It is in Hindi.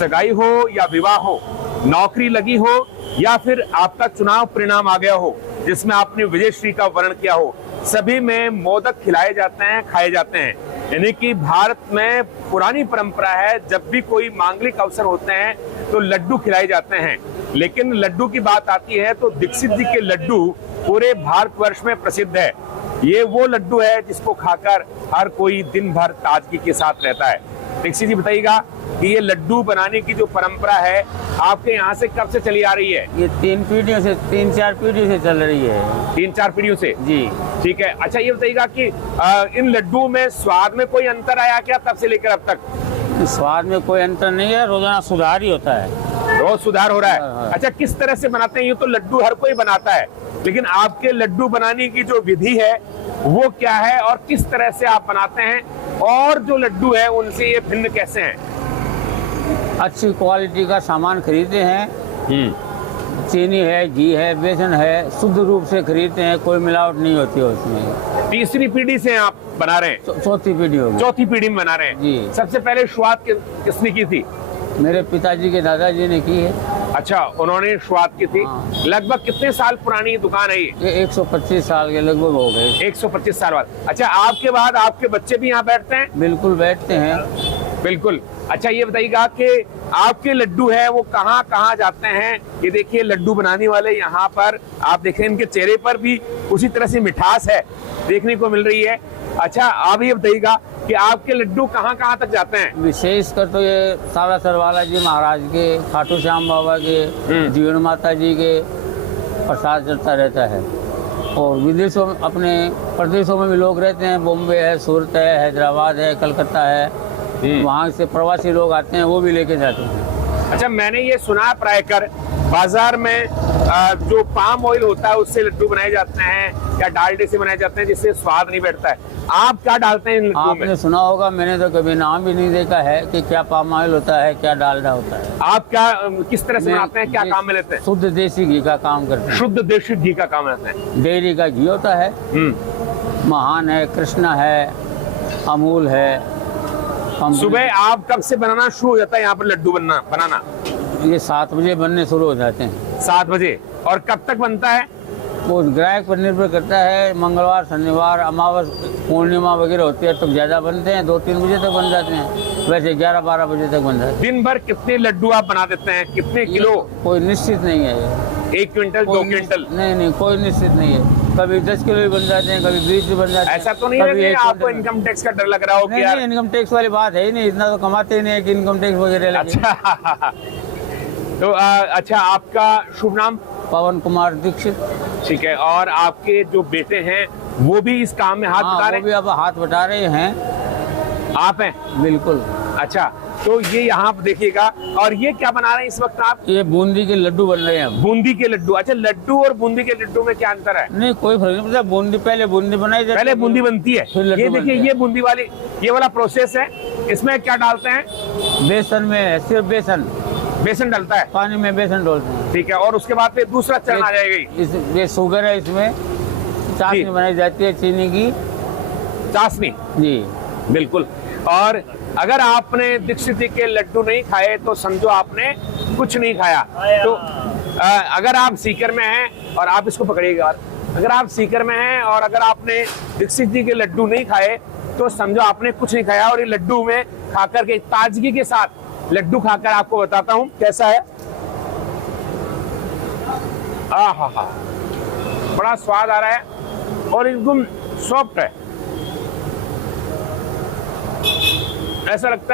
सगाई हो या विवाह हो, नौकरी लगी हो या फिर आपका चुनाव परिणाम आ गया हो जिसमें आपने विजयश्री का वर्ण किया हो, सभी में मोदक खिलाए जाते हैं, खाए जाते हैं। यानी कि भारत में पुरानी परंपरा है, जब भी कोई मांगलिक अवसर होते हैं तो लड्डू खिलाए जाते हैं। लेकिन लड्डू की बात आती है तो दीक्षित जी के लड्डू पूरे भारतवर्ष में प्रसिद्ध है। ये वो लड्डू है जिसको खाकर हर कोई दिन भर ताजगी के साथ रहता है। दीक्षित जी बताइएगा कि ये लड्डू बनाने की जो परंपरा है आपके यहाँ से कब से चली आ रही है? ये 3-4 पीढ़ियों से चल रही है। 3-4 पीढ़ियों से जी। ठीक है। अच्छा ये बताइएगा कि इन लड्डू में स्वाद में कोई अंतर आया क्या तब से लेकर अब तक? स्वाद में कोई अंतर नहीं है, रोजाना सुधार ही होता है। रोज सुधार हो रहा है। हाँ। अच्छा किस तरह से बनाते हैं? ये तो लड्डू हर कोई बनाता है, लेकिन आपके लड्डू बनाने की जो विधि है वो क्या है और किस तरह से आप बनाते हैं, और जो लड्डू है उनसे ये भिन्न कैसे हैं? अच्छी क्वालिटी का सामान खरीदते हैं। चीनी है, घी है, बेसन है, शुद्ध रूप से खरीदते हैं, कोई मिलावट नहीं होती है उसमें। तीसरी पीढ़ी से आप बना रहे हैं? चौथी पीढ़ी होगी। चौथी पीढ़ी में बना रहे हैं जी। सबसे पहले शुरुआत किसने की थी? मेरे पिताजी के दादाजी ने की है। अच्छा, उन्होंने शुरुआत की थी। हाँ। लगभग कितने साल पुरानी दुकान है ये? ये 125 साल के लगभग हो गए। 125 साल बाद। अच्छा, आपके बाद आपके बच्चे भी यहाँ बैठते हैं? बिल्कुल बैठते हैं। बिल्कुल। अच्छा ये बताइएगा कि आपके लड्डू है वो कहाँ कहाँ जाते हैं? ये देखिए लड्डू बनाने वाले यहाँ पर आप देख रहे हैं, इनके चेहरे पर भी उसी तरह से मिठास है देखने को मिल रही है। अच्छा आप ये बताइएगा कि आपके लड्डू कहाँ कहाँ तक जाते हैं? विशेष कर तो ये सालासर वाला जी महाराज के, खाटू श्याम बाबा के, जीवन माता जी के प्रसाद चलता रहता है। और विदेशों में, अपने प्रदेशों में भी लोग रहते हैं, बॉम्बे है, सूरत है, हैदराबाद है, कलकत्ता है, वहाँ से प्रवासी लोग आते हैं, वो भी लेके जाते हैं। अच्छा मैंने ये सुना प्रायकर बाजार में जो पाम ऑयल होता है उससे लड्डू बनाए जाते हैं या डालडे से बनाए जाते हैं जिससे स्वाद नहीं बैठता है। आप क्या डालते हैं इन लड्डू में? आपने सुना होगा, मैंने तो कभी नाम भी नहीं देखा है कि क्या पाम ऑयल होता है, क्या डालडा होता है। आप क्या किस तरह से बनाते हैं, क्या काम में लेते हैं? शुद्ध देसी घी का काम करते हैं। शुद्ध देशी घी का काम लेते हैं। डेयरी का घी होता है, महान है, कृष्णा है, अमूल है। सुबह आप कब से बनाना शुरू हो जाता है यहाँ पर लड्डू बनाना? ये 7 बजे बनने शुरू हो जाते हैं। 7 बजे। और कब तक बनता है? वो ग्राहक पर निर्भर करता है। मंगलवार, शनिवार, अमावस, पूर्णिमा वगैरह होती है तब ज्यादा बनते हैं, 2-3 बजे तक बन जाते हैं। वैसे 11-12 बजे तक बन जाते हैं। दिन भर कितने लड्डू आप बना देते हैं, कितने किलो? कोई निश्चित नहीं है। 1 क्विंटल, 2 क्विंटल? नहीं, कोई निश्चित नहीं है। कभी 10 किलो भी बन जाते हैं, कभी 20 भी बन जाते हैं। ऐसा तो नहीं है कि आपको इनकम टैक्स का डर लग रहा हो? नहीं, इनकम टैक्स वाली बात है ही नहीं, इतना तो कमाते ही नहीं है कि इनकम टैक्स वगैरह लगे। अच्छा तो अच्छा आपका शुभ नाम? पवन कुमार दीक्षित। ठीक है। और आपके जो बेटे हैं वो भी इस काम में हाथ बटा रहे हैं? वो भी अब हाथ बटा रहे हैं। आप हैं? बिल्कुल। अच्छा तो ये यहाँ पर देखिएगा। और ये क्या बना रहे हैं इस वक्त आप? ये बूंदी के लड्डू बन रहे हैं। बूंदी के लड्डू। अच्छा लड्डू और बूंदी के लड्डू में क्या अंतर है? नहीं कोई फर्क नहीं पड़ता। बूंदी पहले बूंदी बनाई जाती है, पहले बूंदी बनती है। फिर लड्डू ये देखिए बनते ये बूंदी वाली ये वाला प्रोसेस है। इसमें क्या डालते हैं? बेसन में है, सिर्फ बेसन। बेसन डलता है? पानी में बेसन डालते हैं। ठीक है। और उसके बाद फिर दूसरा चरण आ जाएगा। ये शुगर है, इसमें चाशनी बनाई जाती है, चीनी की चाशनी। जी बिल्कुल। और अगर आपने दीक्षित जी के लड्डू नहीं खाए तो समझो आपने कुछ नहीं खाया। तो अगर आप सीकर में हैं और आप इसको पकड़िएगा, अगर आप सीकर में हैं और अगर आपने दीक्षित जी के लड्डू नहीं खाए तो समझो आपने कुछ नहीं खाया। और ये लड्डू में खाकर के ताजगी के साथ लड्डू खाकर आपको बताता हूं कैसा है। आहा, बड़ा स्वाद आ रहा है और एकदम सॉफ्ट है, ऐसा लगता है